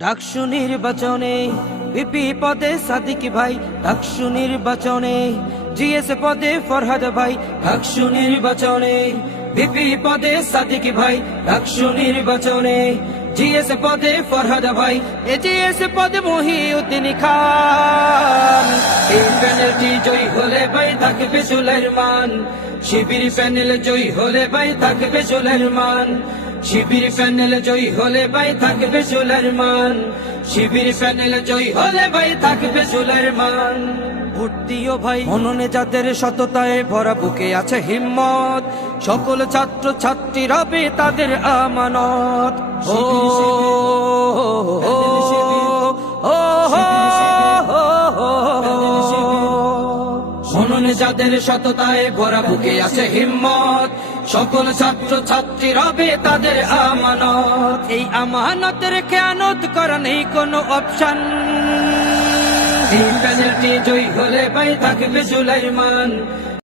ডাকসু নির্বাচনে বিপি পদে সাদিক ভাই, ডাকসু নির্বাচনে জিএস পদে ফরহাদ ভাই, ডাকসু নির্বাচনে বিপি পদে সাদিক ভাই, ডাকসু নির্বাচনে জিএস পদে ফরহাদ ভাই এ জিএস পদে মহিউদ্দিন খান। এই প্যানেলটি জয়ী হলে ভাই থাকবে চুলের মান শিবির প্যানেল জয়ী হলে ভাই থাকবে চুলের মান শিবির প্যানেল জয়ী হলে ভাই থাকবে সোলার মান। শিবির প্যানেল জয়ী হলে ভাই থাকবে সোলার মান। ভোট দিও ভাই মননে যাদের সততায় ভরা বুকে আছে হিম্মত। সকল ছাত্র ছাত্রী রবে তাদের আমানত ও, মননে যাদের সততায় ভরা বুকে আছে হিম্মত, সকল ছাত্র ছাত্রী রবে তাদের আমানত। এই আমানতের খেয়ানত করা নেই কোনো অপশন এই প্যানেলটি জয়ী হলে পাই থাকবে সুলাইমান।